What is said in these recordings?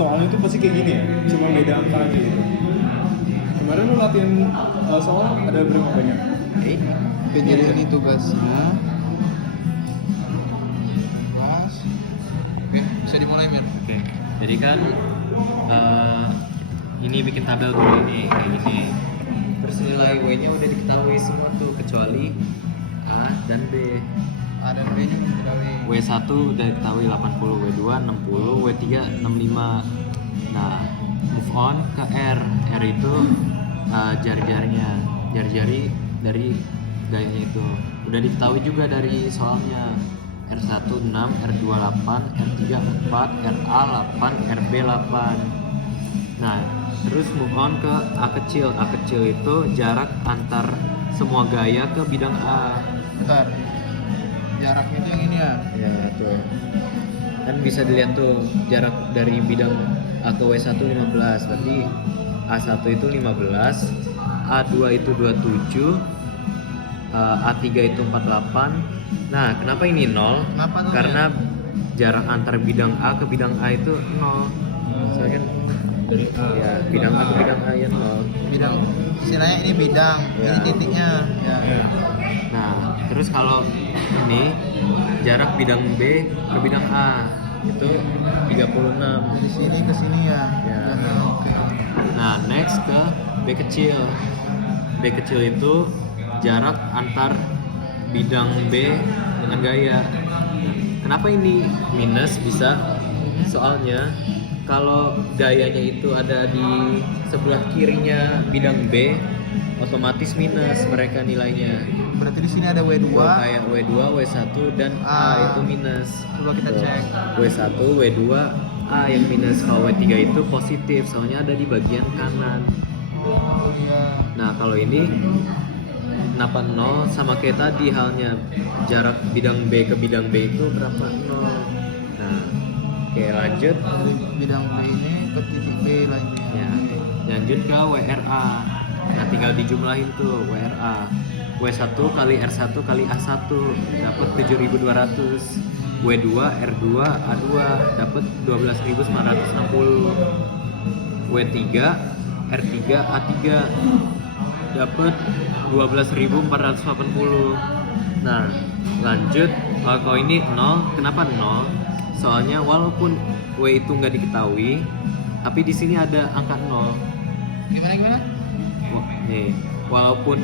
soalnya itu pasti kayak gini ya, cuma beda angka aja gitu. Kemarin lu latihan soal ada berapa banyak? Oke, jadi ini tugasnya. Tugas. Oke, bisa dimulai Mir. Oke, jadi kan ini bikin tabel dulu ini kayak gini. Terus nilai W-nya udah diketahui semua tuh kecuali A dan B. A dan B nya diketahui. W1 udah diketahui 80, W2 60, W3 65. Nah, move on ke R. R itu jari-jarinya, jari-jari dari gayanya itu. Udah diketahui juga dari soalnya. R1 6, R2 8, R3 4, RA 8, RB 8. Nah, terus move on ke A kecil. A kecil itu jarak antar semua gaya ke bidang A. Bentar. Jaraknya itu yang ini ya. Ya, tuh. Kan bisa dilihat tuh jarak dari bidang A ke W1 15. Berarti A1 itu 15, A2 itu 27, A3 itu 48. Nah, kenapa ini 0? Kenapa tuh? Karena jarak antar bidang A ke bidang A itu 0. Soalnya kan Dari A. ya bidang A ke bidang A ya 0. Bidang istilahnya ini bidang, Ya. ini titiknya. Ya. Nah, terus kalau ini jarak bidang B ke bidang A itu 36. Dari sini ke sini ya. Ya. Oke. Nah, next ke B kecil. B kecil itu jarak antar bidang B dengan gaya. Kenapa ini minus bisa? Soalnya kalau gayanya itu ada di sebelah kirinya bidang B, otomatis minus mereka nilainya. Berarti di sini ada W2. Kayak W2, W1 dan A itu minus. Coba kita Tuh, cek. W1, W2, A yang minus. Kalau W3 itu positif, soalnya ada di bagian kanan. Oh iya. Nah, kalau ini kenapa 0 sama kayak tadi halnya, jarak bidang B ke bidang B itu berapa? 0. Nah, oke, lanjut. Dari bidang B ini ke titik B lainnya. Ya, lanjut ke WRA. Nah, tinggal dijumlahin tuh WRA. W1 kali R1 kali A1 dapat 7.200. W2 R2 A2 dapat 12.960. W3 R3 A3 dapat 12.480. Nah, lanjut. Kalau ini 0, kenapa 0? Soalnya walaupun W itu nggak diketahui, tapi di sini ada angka 0. Gimana? Nih, walaupun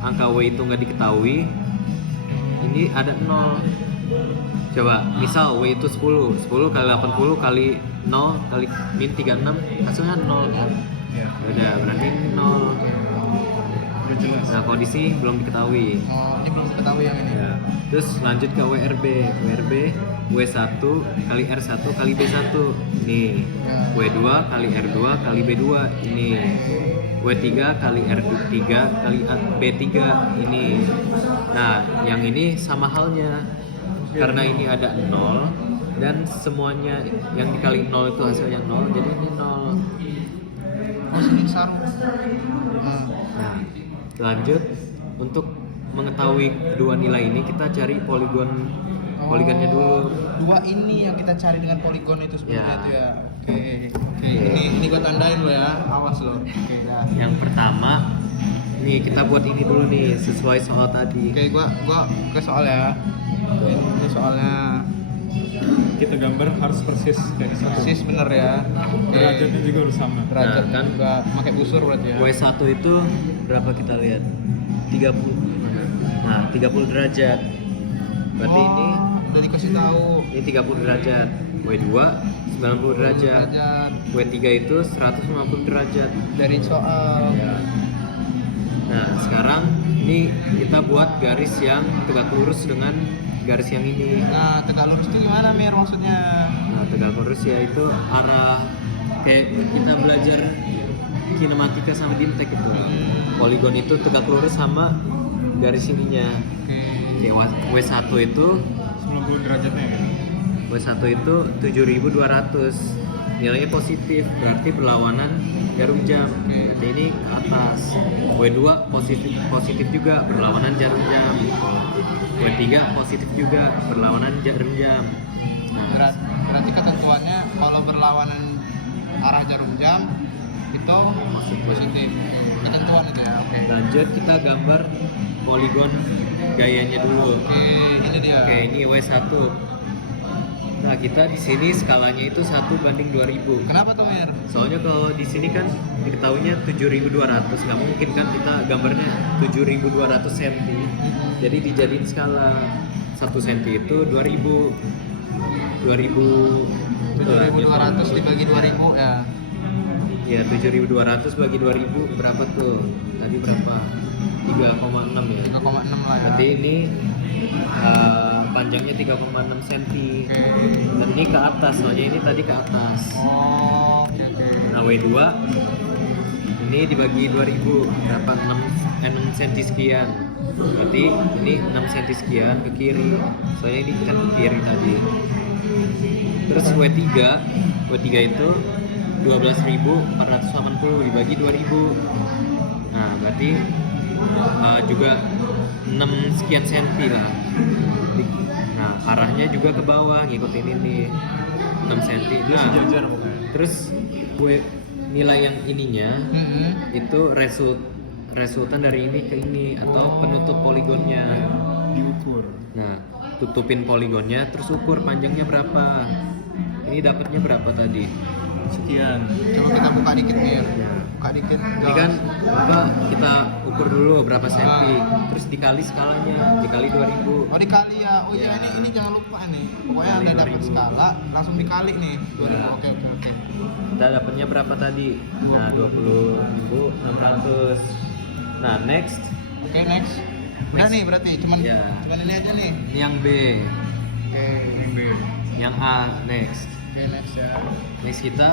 angka W itu nggak diketahui, ini ada 0. Coba, misal W itu 10 kali 80 kali 0 kali min 36, hasilnya 0 kan? Ya, Udah, berarti 0. udah jelas. Nah, kalau di sini belum diketahui. Oh, ini belum ketahui yang ini. Ya. Terus lanjut ke WRB. WRB W1 kali R1 kali B1. Nih. W2 kali R2 kali B2 ini. W3 kali R3 kali B3 ini. Nah, yang ini sama halnya. Karena ini ada 0 dan semuanya yang dikali 0 itu hasilnya 0, jadi ini 0. Oh, sini sarung. Nah, lanjut untuk mengetahui kedua nilai ini kita cari poligonnya dulu. Dua ini yang kita cari dengan poligon itu sebenarnya Ya. itu ya. Oke. Ini gua tandain lo ya. Awas lo. Oke, dah. Yang pertama, nih kita buat ini dulu nih sesuai soal tadi. Oke, gua ke soal ya. Ini soalnya Kita gambar harus persis dari satu. persis bener ya. Oke. Derajatnya juga harus sama. Derajat Nah, kan juga pakai busur berarti ya. W1 itu berapa kita lihat? 30. Nah, 30 derajat. Berarti ini udah dikasih tahu. 30 derajat. W2 90 derajat. W3 itu 150 derajat. Dari soal. Ya. Nah, sekarang ini kita buat garis yang tegak lurus dengan garis yang ini. Nah, tegak lurus itu gimana Mir maksudnya? Nah, tegak lurus ya itu arah kayak kita belajar kinematika sama dimtek itu. Poligon itu tegak lurus sama garis ininya. Oke. Kayak W1 itu 90 derajatnya ya. W1 itu 7.200. Nilainya positif, berarti berlawanan jarum jam. Berarti ini ke atas. W2 positif juga, berlawanan jarum jam. W3 positif juga, berlawanan jarum jam. Nah, Berarti ketentuannya kalau berlawanan arah jarum jam itu positif. Ketentuan itu ya. Oke. Lanjut kita gambar poligon gayanya dulu. Oke, ini dia. Oke, ini W1. Nah, kita di sini skalanya itu 1:2000. Kenapa tuh, Mir? Soalnya kalau di sini kan diketahuinya 7200, nggak mungkin kan kita gambarnya 7200 cm. Jadi dijadiin skala 1 cm itu 2000. 7.200 dibagi 2.000 ya. Ya, 7.200 bagi 2.000 berapa tuh? Tadi berapa? 3,6 ya. 3,6 lah ya. Berarti ini panjangnya 3,6 cm. Oke. Dan ini ke atas, soalnya ini tadi ke atas. Oh, oke oke. Nah, W2 ini dibagi 2000 berapa? 6 cm sekian. Berarti ini 6 cm sekian ke kiri. Soalnya ini kan ke kiri tadi. Terus W3 itu 12.480 dibagi 2000. Nah, berarti juga 6 sekian senti lah. Nah, arahnya juga ke bawah, ngikutin ini 6 senti. Dia Nah, sejajar pokoknya. terus nilai yang ininya itu resultan dari ini ke ini atau penutup poligonnya. Diukur. Nah, tutupin poligonnya, terus ukur panjangnya berapa. Ini dapatnya berapa tadi? Sekian. Coba kita buka dikit, Mir. Buka dikit. Ini kan kita ukur dulu berapa senti, terus dikali skalanya, dikali 2000. Oh, dikali ya. Oh iya, Ya. ini jangan lupa nih. Pokoknya Kali Anda dapat 2000. skala, langsung dikali nih. 2000. Ya. Oke oke oke. Kita dapatnya berapa tadi? Nah, 20.600. Nah, next Oke, next. Udah nih berarti cuman Ya. cuman ini aja nih. ini yang B, Oke. yang A next. Oke, next ya. Next kita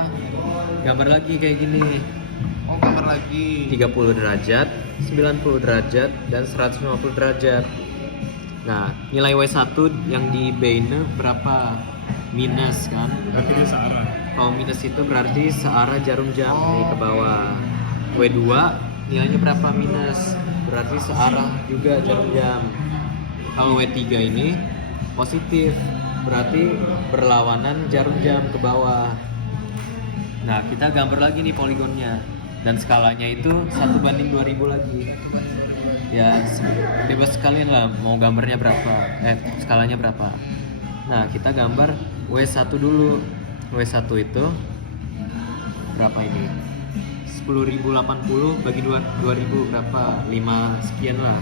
gambar lagi kayak gini. Oh, gambar lagi. 30 derajat, 90 derajat, dan 150 derajat. Nah, nilai W1 yang di B ini berapa? Minus kan? Akhirnya searah. Kalau minus itu berarti searah jarum jam nih ke bawah. W2 nilainya berapa minus? Berarti searah juga jarum jam. Kalau W3 ini positif, berarti berlawanan jarum jam ke bawah. Nah, kita gambar lagi nih poligonnya. Dan skalanya itu 1:2000 lagi. Ya, bebas sekalian lah mau gambarnya berapa. Skalanya berapa. Nah, kita gambar W1 dulu. W1 itu berapa ini? 10.080 bagi 2000 berapa? 5 sekian lah.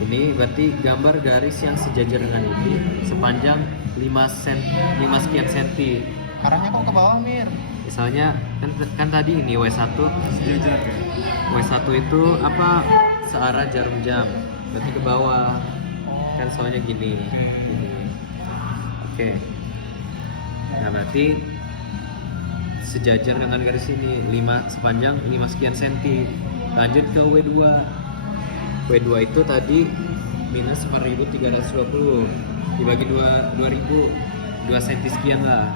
Ini berarti gambar garis yang sejajar dengan ini sepanjang 5 sekian senti. Arahnya kok ke bawah, Mir? Misalnya kan tadi ini W1 Sejajar ya. W1 itu apa? Searah jarum jam. Berarti ke bawah. Kan soalnya gini. Oke. Nah, berarti sejajar dengan garis ini 5 sepanjang 5 sekian senti. Lanjut ke W2. W2 itu tadi minus 4.320 dibagi 2000 2 senti sekian lah.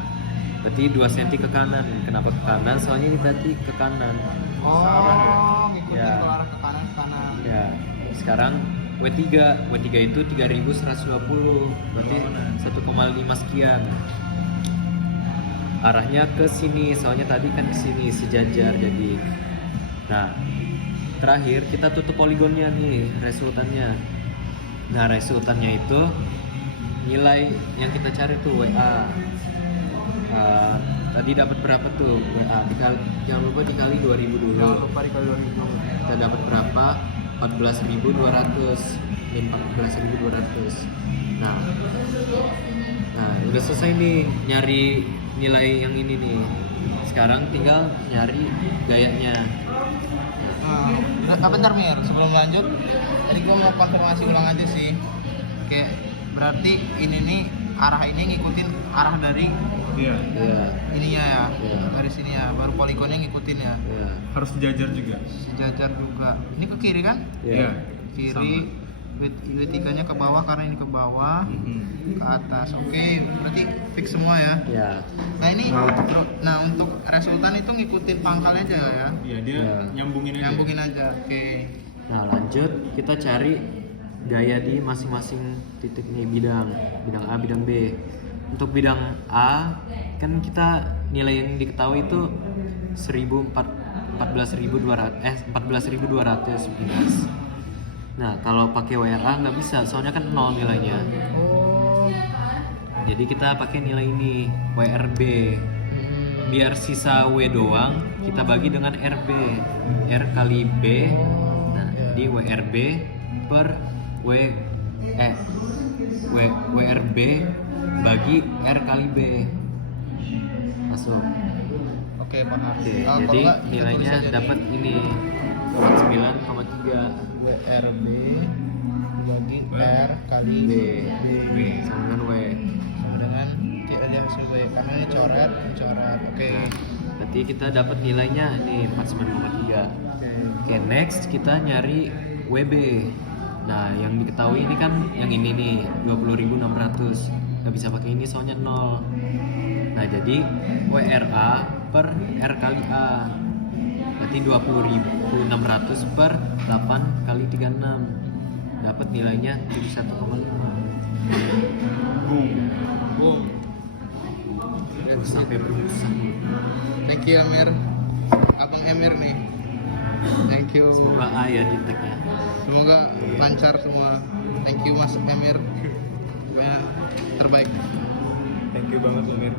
Berarti 2 senti ke kanan. Kenapa ke kanan? Soalnya ini tadi ke kanan. Oh, ngikutin Ya. ke arah ke kanan. Ya. Sekarang W3 itu 3.120 berarti 1,5 sekian. Arahnya ke sini, soalnya tadi kan ke sini sejajar jadi. Nah, terakhir kita tutup poligonnya nih, resultannya. Nah, resultannya itu nilai yang kita cari tuh WA. Tadi dapat berapa tuh WA? Jangan lupa dikali 2000 dulu. Jangan lupa dikali 2000. Kita dapat berapa? 14.200 min 14.200. Nah, udah selesai nih nyari nilai yang ini nih. Sekarang tinggal nyari gayanya. Bentar, Mir, sebelum lanjut tadi gua mau konfirmasi ulang aja sih. Kayak berarti ini nih arah ini ngikutin arah dari Iya. Iya. ininya ya, Iya. dari sini ya, baru poligonnya ngikutin ya, Iya. Harus sejajar juga. sejajar juga. Ini ke kiri kan? Iya. Kiri, W3-nya ke bawah karena ini ke bawah, ke atas. Oke, berarti fix semua ya. Iya. Nah ini, bro, untuk resultan itu ngikutin pangkalnya aja ya? Iya, dia Iya. nyambungin aja. Nyambungin aja, oke. Nah, lanjut kita cari gaya di masing-masing titik nih, bidang A, bidang B. Untuk bidang A kan kita nilai yang diketahui itu 14.200 minus. Nah, kalau pakai WRA nggak bisa, soalnya kan 0 nilainya. Oh. Jadi kita pakai nilai ini, WRB. Biar sisa W doang, kita bagi dengan RB. R kali B. Nah, jadi WRB per WRB bagi R kali B. Masuk. Oke, paham. Oke, Kalau jadi nggak, kita tulis nilainya aja dapat ini 9,3 WRB bagi R kali B B sama dengan W. sama dengan dia hasil W. Karena ini coret. Oke. Nah, berarti kita dapat nilainya nih 49,3. Oke, next kita nyari WB. Nah, yang diketahui ini kan yang ini nih 20.600. Nggak bisa pakai ini soalnya 0. Nah, jadi WRA per R kali A. Berarti 20.600 per 8 kali 36. Dapat nilainya 71,5. Boom. Terus sampai berbusa. Thank you Amir. Abang Emir nih. Thank you. Semoga A ya di tag-nya. Semoga lancar semua. Thank you Mas Emir. Pokoknya terbaik. Thank you banget Umir.